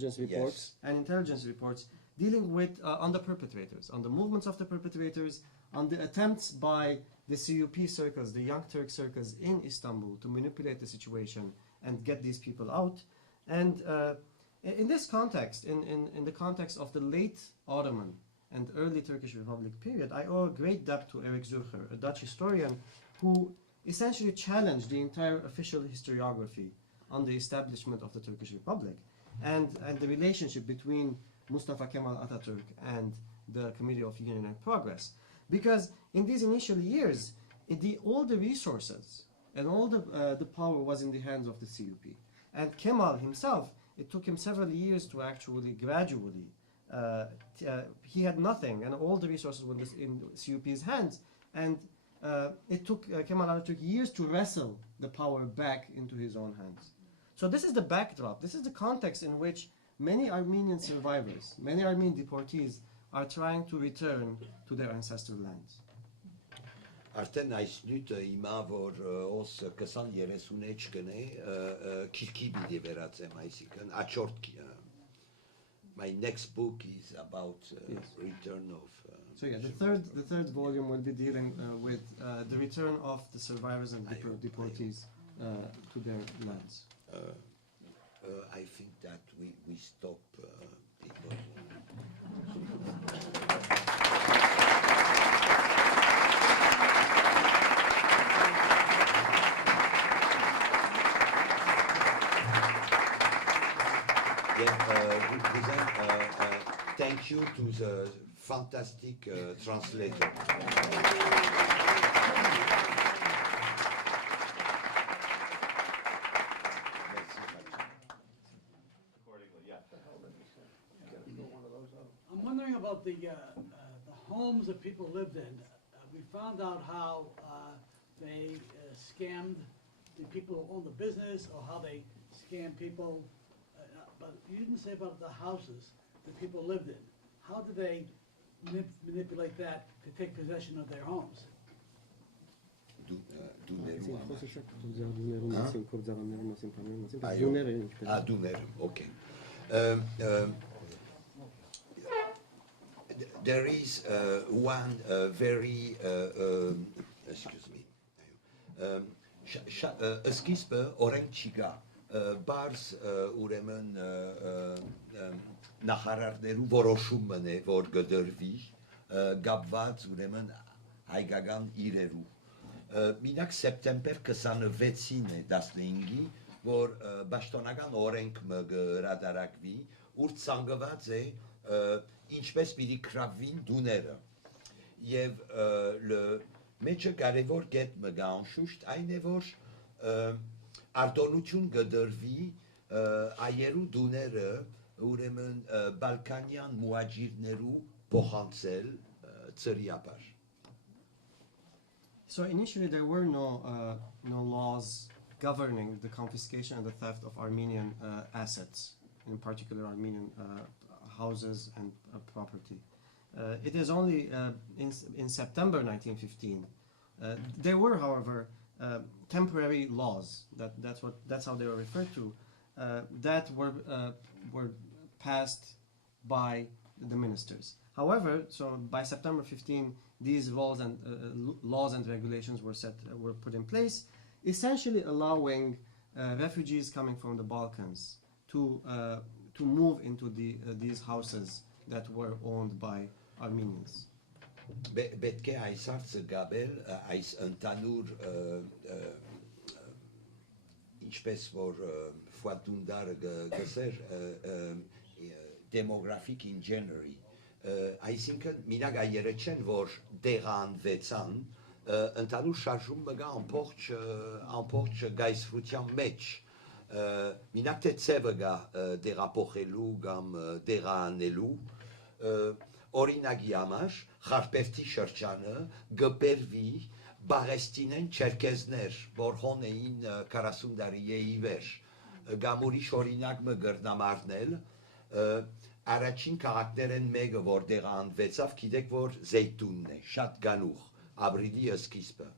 reports and intelligence reports dealing with on the perpetrators, on the movements of the perpetrators, on the attempts by the CUP circles, the Young Turk circles in Istanbul to manipulate the situation and get these people out. And in this context, in the context of the late Ottoman and early Turkish Republic period, I owe a great debt to Erik Zürcher, a Dutch historian who essentially challenged the entire official historiography on the establishment of the Turkish Republic and the relationship between Mustafa Kemal Atatürk and the Committee of Union and Progress. Because in these initial years, all the resources and all the power was in the hands of the CUP. And Kemal himself, it took him several years to actually gradually, he had nothing and all the resources were in CUP's hands. And it took Kemal Atatürk years to wrestle the power back into his own hands. So this is the backdrop, this is the context in which many Armenian survivors, many Armenian deportees are trying to return to their ancestral lands. Արդեն այս նյութը հիմա որ ոս 20-30 կնե քիքի պիտի վերածեմ, այսինքն աչորդ my next book is about return of so yeah, the third volume will be dealing with the return of the survivors and deportees to their lands. I think that we stop because thank you to the fantastic translator. I'm wondering about the homes that people lived in. We found out how they scammed the people who owned the business, or how they scammed people, but you didn't say about the houses that people lived in. How did they manipulate that to take possession of their homes? Okay. There is one very, excuse me, սկիզբը օրենք չի գա, բարձ ուրեմն նախարարներու որոշումն է, որ գդրվի, գապված ուրեմն հայկական իրերու։ Մինակ սեպտեմբեր 26-ին է 15-ի, որ բաշտոնական օրենք մը գրադարակվի, ուր ցանգված է ինչպես պիտի կրավվին դուները։ Եվ մեջը կարևոր կետ մը գա անշուշտ այն է, որ արտոնություն գդրվի այերու դուները ուրեմն բալկանյան մուաջիրներու փոխանցել ծրիապար։ So initially there were no laws governing the confiscation and the theft of Armenian assets, in particular Armenian houses and property. It is only in September 1915. There were, however, temporary laws, that's how they were referred to, that were passed by the ministers. However, so by September 15, these laws and regulations were put in place, essentially allowing refugees coming from the Balkans to move into these houses that were owned by Armenians. Պետք է այս հարցը գաբել այս ընդանուր ինչպես որ Ֆուադունդարը գսեր demographic engineering այսինքն մինակ այերը չեն որ դեղանվեցան ընդանուր շարժում մգա ամբողջ գայսրության մեջ մինակ թե ցևը գա դեղափոխելու կամ դեղանելու օրինակի համար Խարպերտի շրջանը գբերվի Բաղեստինեն չերկեզներ, որ հոն էին 40 տարի ի վեր, գամուրի շորինակ մը գրնամարնել, առաջին քաղաքներեն մեկը, որ դեղանվեցավ, գիտեք, որ Զեյտունն է, շատ գանուղ, ապրիլի սկիզբը,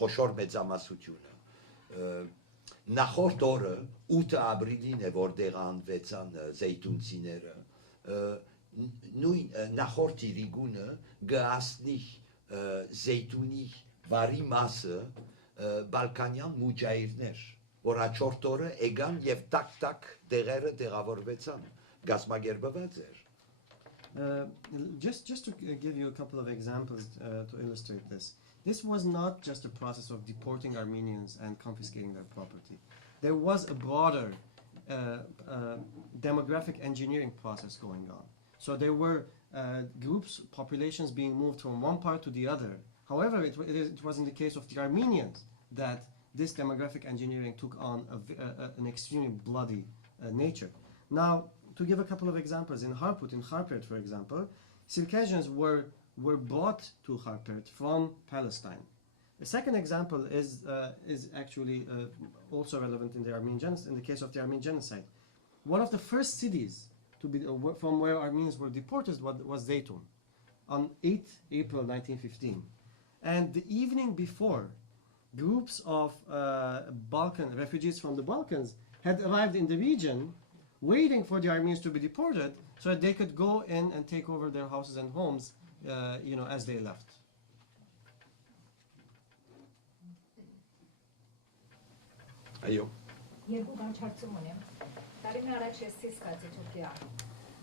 խոշոր մեծամասությունը, Նախորդ օրը 8 ապրիլին է որտեղ անվեցան զեյթունցիները նույն նախորդ իրիգունը գասնի զեյթունի վարի մասը բալկանյան մուջայիրներ որ հաջորդ օրը եկան եւ տակ դեղերը դեղավորվեցան գազմագերբված էր Just to give you a couple of examples to illustrate this. This was not just a process of deporting Armenians and confiscating their property. There was a broader demographic engineering process going on. So there were groups, populations being moved from one part to the other. However, it was in the case of the Armenians that this demographic engineering took on an extremely bloody nature. Now, to give a couple of examples, in Harput, for example, Circassians were brought to Harput from Palestine. The second example is actually also relevant in the in the case of the Armenian Genocide. One of the first cities to be from where Armenians were deported was Zeytun on 8 April 1915. And the evening before, groups of Balkan refugees from the Balkans had arrived in the region waiting for the Armenians to be deported so that they could go in and take over their houses and homes as they left. Այո Երկու բան հարցում ունեմ։ Տարիներ առաջ ես սկսեցի Թուրքիա։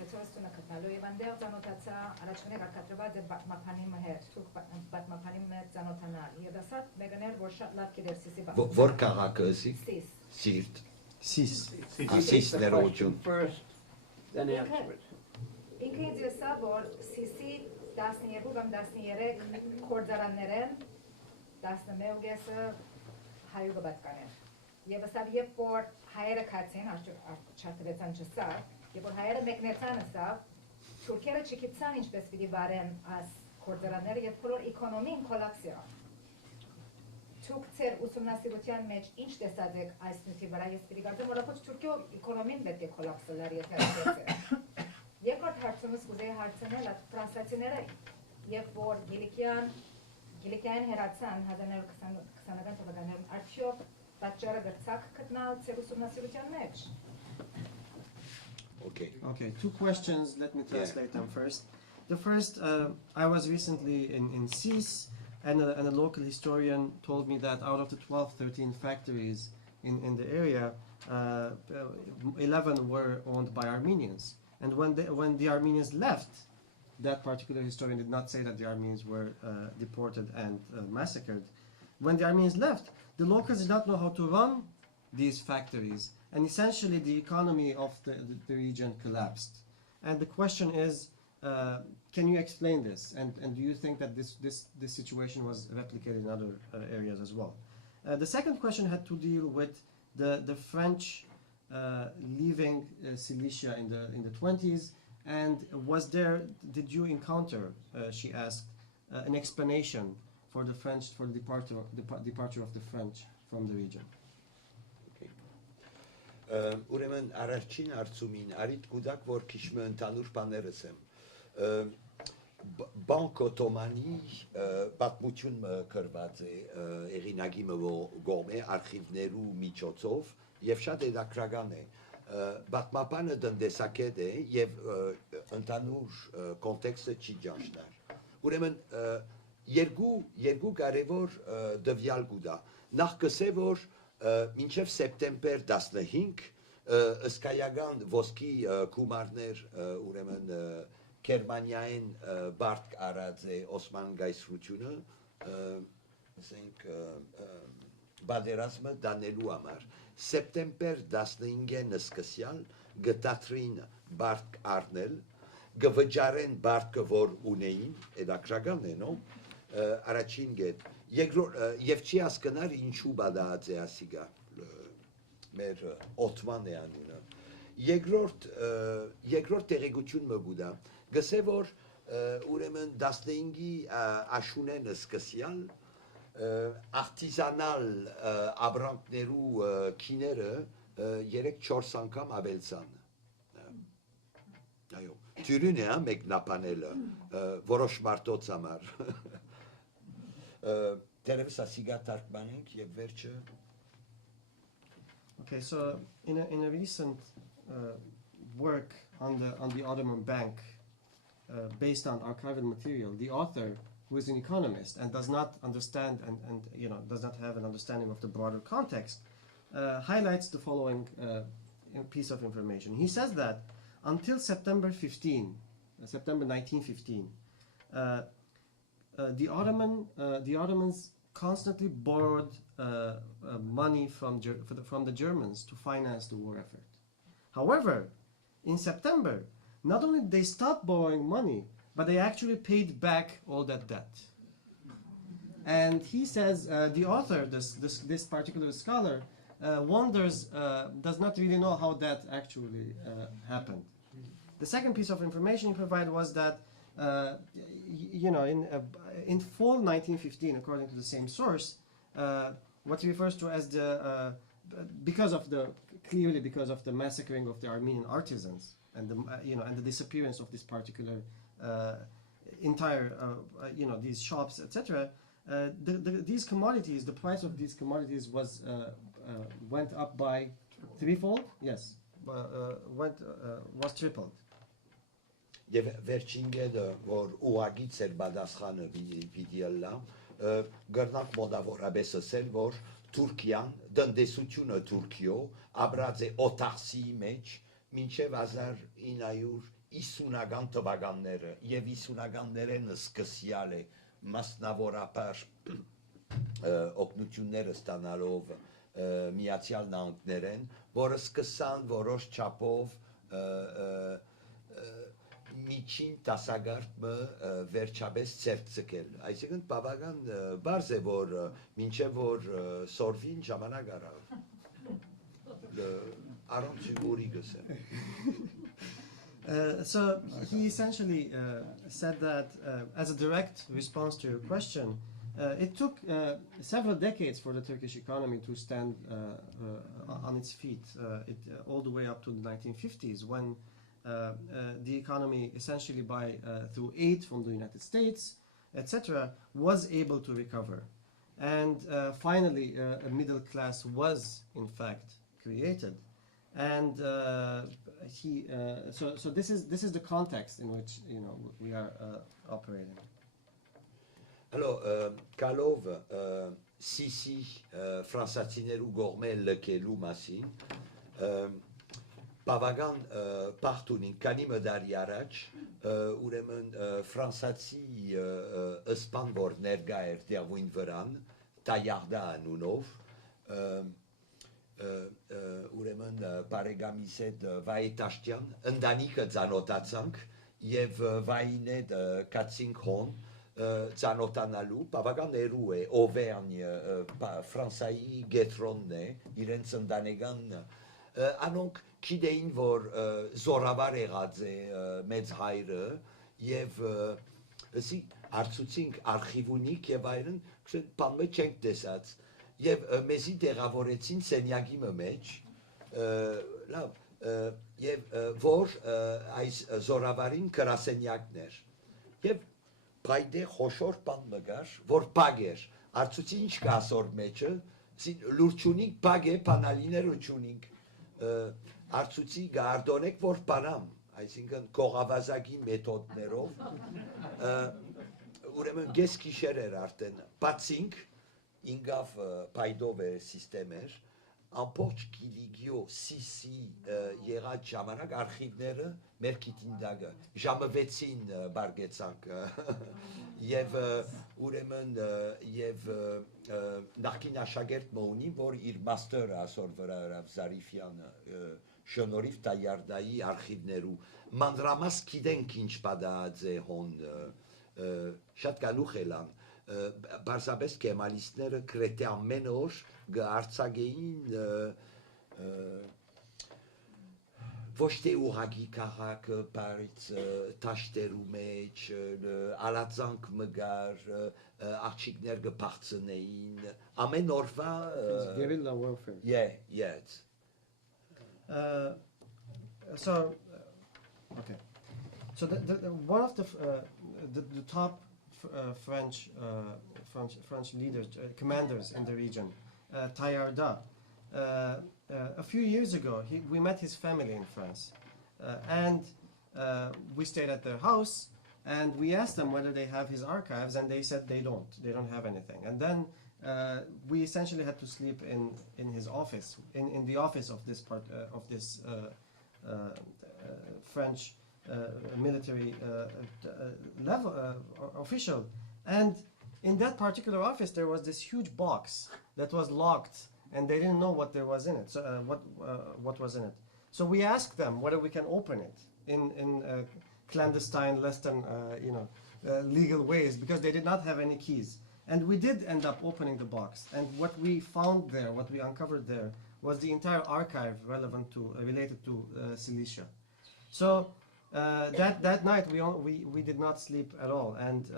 Մեծոստունը գտնալու եւ այնտեղ ծանոթացա առաջինը կարգադրված է պատմապանիմը հետ, թուրք պատմապանիմը հետ ծանոթանալ։ Եվ ասա մեկներ որ շատ լավ գիտեր Սիսի բան։ Որ քաղաքը էսի Սիրտ։ Սիս ներողություն First, then answer it. Ինքը ինձ ասա որ Սիսի 12 կամ 13 կորձարաններ են 11-ը հայուգը պատկաներ։ Եվ ասա երբ որ հայերը քացին, չհատվեցան չսա, երբ որ հայերը մեկնեցան ասա, թուրքերը չգիտան ինչպես պիտի վարեն այս կորձարանները եւ բոլոր էկոնոմին կոլապս եղավ։ Դուք ձեր ուսումնասիրության մեջ ինչ տեսած եք այս նյութի վրա, ես պիտի կարծեմ որ ապա Թուրքիո էկոնոմին պետք է կոլապսել եթե այդպես։ Երկրորդ հարցումս կուզեի հարցնել ֆրանսիացիները եւ որ Գիլիկյան հերացան 1920-ական թվականներում արդյոք պատճառը գրծակ գտնալ ձեր ուսումնասիրության մեջ։ Okay, two questions. Let me translate them first. The first, I was recently in Sis, and a local historian told me that out of the 13 factories in the area, 11 were owned by Armenians. And when the Armenians left, that particular historian did not say that the Armenians were deported and massacred. When the Armenians left, the locals did not know how to run these factories, and essentially the economy of the region collapsed. And the question is, can you explain this? And do you think that this situation was replicated in other areas as well? The second question had to deal with the French leaving Cilicia in the 20s, and did you encounter, she asked, an explanation for the departure of the French from the region? Ուրեմն առաջին հարցումին արիտ գուդակ որ քիչմը ընդանուր բաներս եմ Բանկ օտոմանի պատմությունը կրված է եղինագի գոմե արխիվներու միջոցով եւ շատ հետաքրական է պատմապանը դնդեսակետ է եւ ընդանուր կոնտեքստը չի ճանչնար ուրեմն երկու կարևոր դվյալ գուդա նախ կսե որ մինչև սեպտեմբեր 15 ըսկայական ոսկի գումարներ ուրեմն Գերմանիային բարդ արած է Օսման գայսրությունը ասենք բادرազմը դանելու համար սեպտեմբեր 15-ին սկսյալ գտածրին բարդ առնել գվճարեն բարդը որ ունեին էդակրական է նո առաջին գետ Եվ չի հասկնար ինչու բադած է ասիգա մեր օթման է անունը երկրորդ տեղեկություն մգուդա գսե որ ուրեմն 15-ի աշունեն սկսյալ արտիզանալ աբրանքներու քիները 3-4 անգամ ավելցան այո թյուրին է մեկնաբանելը որոշ մարդոց համար Terevisa siga tartmanink եւ վերջը Okay, so in a recent work on the Ottoman Bank, based on archival material, the author, who is an economist and does not understand and does not have an understanding of the broader context, highlights the following piece of information. He says that until September 1915, the Ottomans constantly borrowed money from the Germans to finance the war effort. However, in September, not only did they stop borrowing money, but they actually paid back all that debt. And he says, the author, this particular scholar, wonders, does not really know how that actually happened. The second piece of information he provided was that, in fall 1915, according to the same source, what he refers to as because of the massacring of the Armenian artisans and the disappearance of this particular entire these shops, etc. These commodities, the price of these commodities went up by threefold. Yes, was tripled. Եվ վերջին գեդը, որ ուղագից էր բադասխանը պիտի ըլլա, գրնանք մոտավորապես ասել, որ Թուրքիան, տնտեսությունը Թուրքիո, ապրած է օտարսիի մեջ, մինչև 1950-ական թվականները, և 50-ականներեն սկսյալ է մասնավորապես օգնությունները ստանալով Միացյալ Նահանգներեն, որը սկսան որոշ չափով միջին տասագարտը վերջապես ցերծկել։ Այսինքն բավական բարձ է, որ մինչև որ սորվին ժամանակ առավ։ Առանց ուրի գսեմ։ So he essentially said that as a direct response to your question, it took several decades for the Turkish economy to stand on its feet, all the way up to the 1950s, when the economy, essentially through aid from the United States, etc., was able to recover. And finally, a middle class was, in fact, created. And so this is the context in which we are operating. Alors, Kalov, Sisi, Fransatineru Gormel Lekelu Massin, Բավական պարթուն են կանի մդարի առաջ, ուրեմն Ֆրանսացի ըսպան, որ ներգա էր դեղույն վրան, Տայարդա անունով, ուրեմն բարեգամիս հետ Վայետաշտյան, ընդանիքը ծանոթացանք և վային հետ կացինք հոն ծանոթանալու, բավական ներու է Օվերնյ, Ֆրանսայի գետրոնն է, իրենց ընդանեկան անոնք գիտեին, որ զորավար եղած է մեծ հայրը և արցուցինք արխիվունիկ և այրն, բանմը չենք տեսած և մեզի տեղավորեցին սենյակի մեջ, և որ այս զորավարին կրասենյակներ և բայդե խոշոր բան մգար, որ պագ էր, արցուցի ինչ կա ասոր մեջը, լուրջունինք պագ է, պանալիները չունինք, արցուցի գարդոնեք, որ պանամ, այսինքն կողավազակի մեթոդներով, ուրեմն գես կիշեր էր արդեն, բացինք, ինգավ պայդով է սիստեմ էր, ամպորջ գիլիգիո սիսի եղած ժամանակ արխիվները մեր կիտինդագը, ժամը 6-ին բարգեցանք և ուրեմն և նախկին աշագերտ մոնի, որ իր մաստերը ասոր վրա հրավ Զարիֆյանը շնորիվ Տայարդայի արխիվներու, մանրամաս գիտենք ինչ պատահած է հոն, շատ գալուխ էլան, բարձաբես կեմալիստները կրետե ամեն օր գարցագեին ոչ թե ուղագի կաղաքը բարից տաշտերու մեջ, ալածանք մգար, աղջիկներ գպաղցնեին, ամեն օրվա... Guerrilla warfare. Yeah, yes. So one of the top French leaders, commanders in the region, Tayarda, a few years ago, we met his family in France, and we stayed at their house, and we asked them whether they have his archives, and they said they don't have anything. And then we essentially had to sleep in his office, in the office of this French military level official. And in that particular office, there was this huge box that was locked, and they didn't know what there was in it. So what was in it? So we asked them whether we can open it in clandestine, less than legal ways, because they did not have any keys. And we did end up opening the box. And what we found there, what we uncovered there, was the entire archive related to Cilicia. So that night we did not sleep at all. And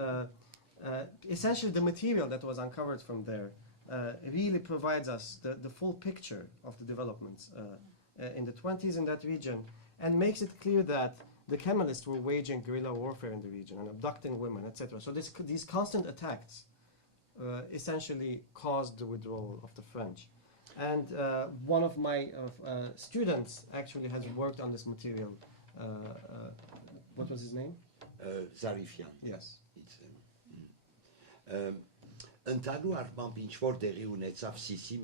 essentially the material that was uncovered from there really provides us the full picture of the developments in the 20s in that region, and makes it clear that the Kemalists were waging guerrilla warfare in the region and abducting women, etc. So these constant attacks essentially caused the withdrawal of the French. And one of my students actually has worked on this material. What was his name? Zarifian. Yes. Ընդհանուր առմամբ ինչ որ տեղի ունեցավ Սիսի